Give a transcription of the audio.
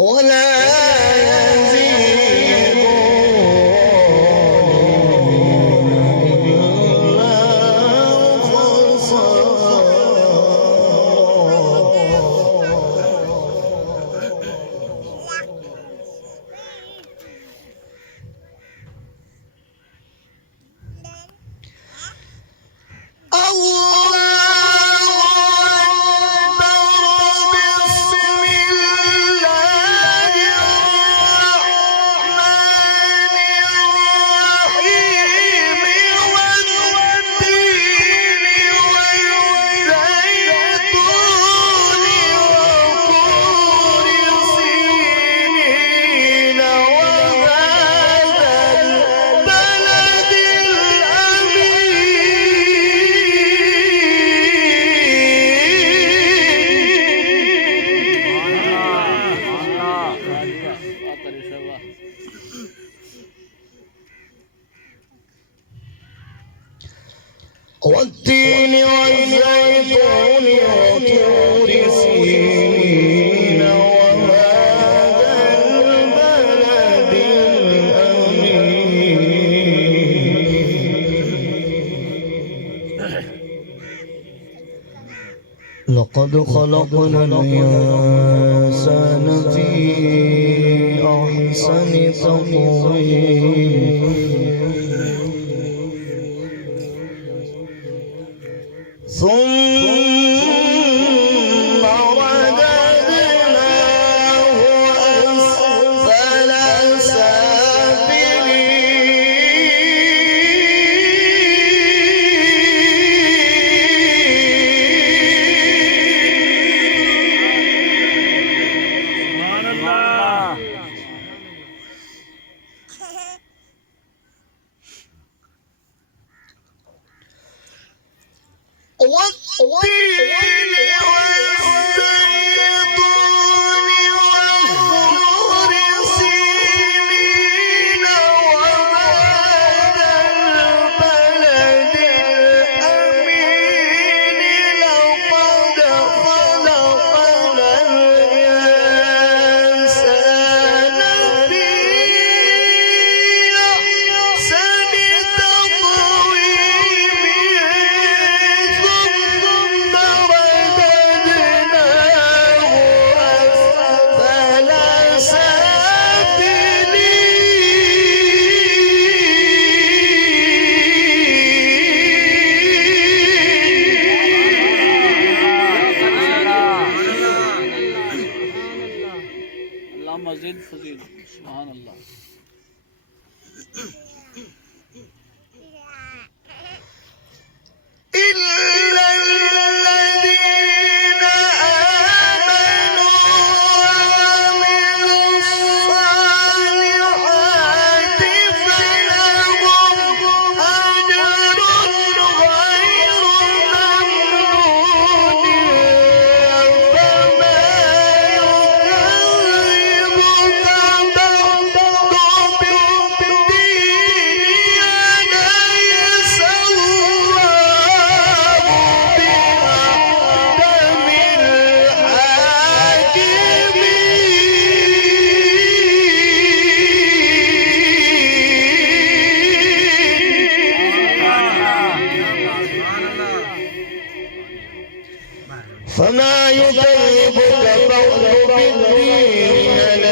ولا يزيد الظالمين إلا خسارا. والتين والزيتون وطور سينين وهذا البلد الأمين. لقد خلقنا الإنسان في أحسن تقويم ثم رددناه أسفل والتين والزيتون وطور سينين وهذا البلد الأمين. لقد خلقنا الإنسان في أحسن تقويم ثم رددناه أسفل سافلين. اللهم زد فزيد. سبحان الله. إلا الذين آمنوا وعملوا الصالحات فلهم أجر غير ممنون. فما يكذبك بعد بالدين أليس الله بأحكم الحاكمين. فما يكذبك بعد بالدين